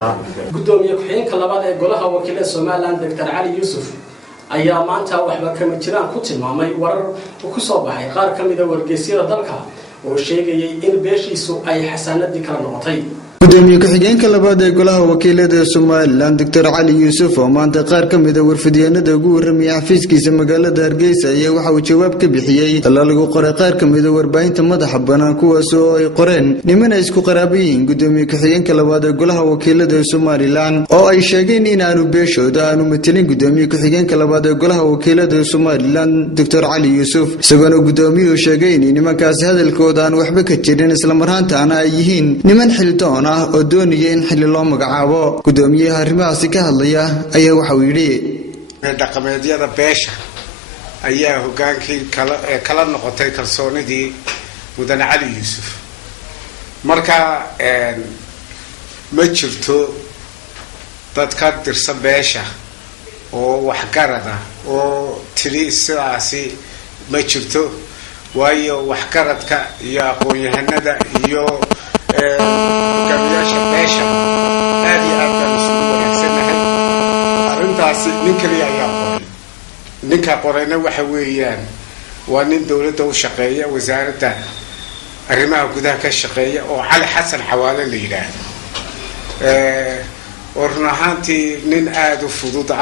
gudoomiye ku-xigeenka labaad ee golaha wakiilada Soomaaliland Dr. Ali Yusuf ayaa maanta waxba kama jiraan ku tilmaamay warar ku soo baxay qaar kamid ah wargeysyada dalka oo sheegayay in beeshiisu ay xasaanadii kala noqotay. gudoomiye ku-xigeenka labaad ee golaha wakiilada Soomaaliland Dr. Ali Yusuf oo maanta qaar kamid ah warfidiyeenada ugu warramay xafiiskiisa magaalada Hargeysa ayaa waxa uu jawaab ka bixiyay lagu qoray qaar kamid ah warbaahinta madaxa banaan kuwaas oo ay qoreen niman isku qaraabayeen gudoomiye ku-xigeenka labaad ee golaha wakiilada Soomaaliland oo ay sheegeen in aanu beeshooda aanu matalin gudoomiye ku-xigeenka labaad ee golaha wakiilada Soomaaliland Dr. Ali Yusuf isagoo gudoomiyuhu sheegay in nimankaas hadalkooda aan waxba ka jirin isla marhaantaana ay yihiin niman xildoon oo doonaya in xilli loo magacaabo. gudoomiyaha arrimahaasi ka hadlaya ayaa waxa uu yiri dhaqameedyada beesha ayaa hogaankii kala noqotay kalsoonidii mudane Ali Yusuf marka ma jirto dad ka tirsan beesha oo wax garada oo tiri sidaasi ma jirto waayo wax garadka iyo aqoon-yahanada iyo كمياشة باشا هذه أبدا مسؤولية سنها أرنتاسي نكلي أيام نكا قرينا وحويان وأن دولته وشقية وزارة الرماء وكذا كالشقية وعلى حسن حوالي الليلان ورناهانتي نين آدو فضوضة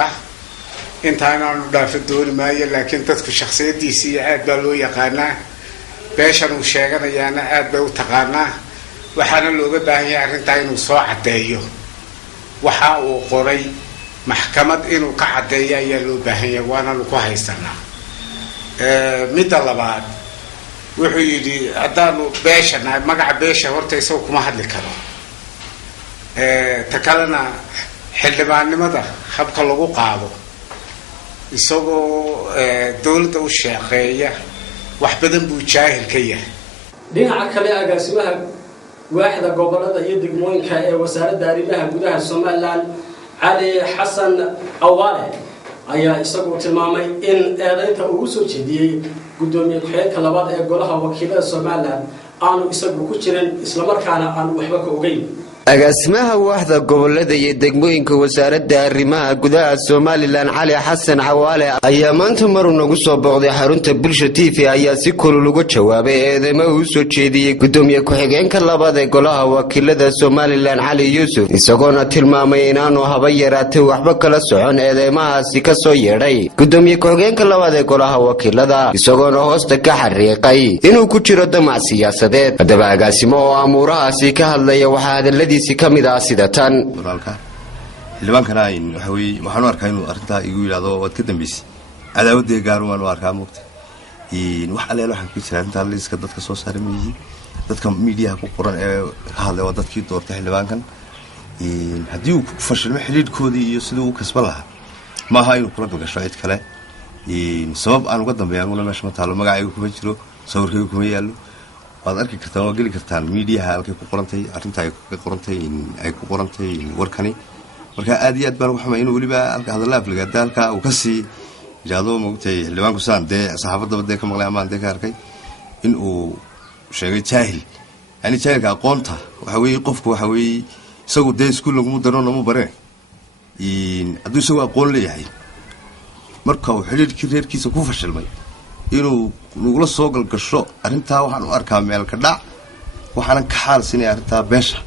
انت أنا ندافع الدول مايا لكن تذكر شخصية دي سي آد بلو يقانا باشا وشاقنا يانا آد بلو تقانا waxaana looga baahan yahay arrinta inuu soo cadeeyo waxa uu qoray maxkamad inuu ka cadeeyo ayaa loo baahan yahay waana ku haysanaa midda labaad wuxuu yiri hadaan beeshana magaca beesha horta isoo kuma hadli karo takalana xildhibaannimada habka lagu qaado isagoo dawladda u shaqeeya wax badan buu jaahil ka yahay dhinaca kale agaasimaha waaxda gobolada iyo degmooyinka ee wasaaradda arrimaha gudaha Soomaaliland Ali Xasan Awaale ayaa isagu tilmaamay in eedaynta uu soo jeediyay gudoomiye ku-xigeenka labaad ee golaha wakiilada Soomaaliland aanu isagu ku jirin isla markaana aan waxba ka ogeyn. agaasimaha waaxda gobolada iyo degmooyinka wasaaradda arrimaha gudaha Soomaaliland Ali Xasan Awaale ayaa maanta mar nagu soo booqday xarunta Bulsho TV ayaa si kulul uga jawaabay eedeymo uu soo jeediyay gudoomiye ku-xigeenka labaad ee golaha wakiilada Soomaaliland Ali Yusuf isagoona tilmaamay in aanu haba yaraatay waxba kala socon eedeymahaasi ka soo yeedhay gudoomiye ku-xigeenka labaad ee golaha wakiilada isagoona hoosta ka xariiqay inuu ku jiro damac siyaasadeed. haddaba agaasimo oo amuurahaasi ka hadlaya waxaa hadalladii kamid ah sida tan walaalka xildhibaankana waxaan arkaa inuu arrinta igu yiraahdo wad ka dambeysay cadaawada gaaru waan arkaa muuqda wax alle waxaan ku jiraa inta liiska dadka soo saaray dadka media ku qoran ee hadlay dadkii doortay xildhibaankan hadii uu ku fashilmo xiliidkoodii iyo sidoo uu kasban lahaa ma aha inuu kula dogasho cid kale sabab aan uga dambeeyay anigu meesha ma taalo magacaygu kuma jiro sawirkaygu kuma yaalo waad arki kartaan oo gali kartaan media halkay ku qorantay arrinta ay ku qorantay warkani marka aad iyo aad baan ugu xumahay inuu waliba hadalada aflagaadaalka uu ka sii jado moogtay xildhibaanku saande saxaafadda badda ka maqlay ama ande ka arkay in uu sheegay jaahil yani jaahilka aqoonta waxa qofku waxa isagu de iskuul lagu daro nama bare hadduu isagu aqoon leeyahay marka uu xiriirkii reerkiisa ku fashilmay inuu nugula soo galgasho arrinta waxaan u arkaa meel ka dhac waxaan ka xaalsinay arrinta beesha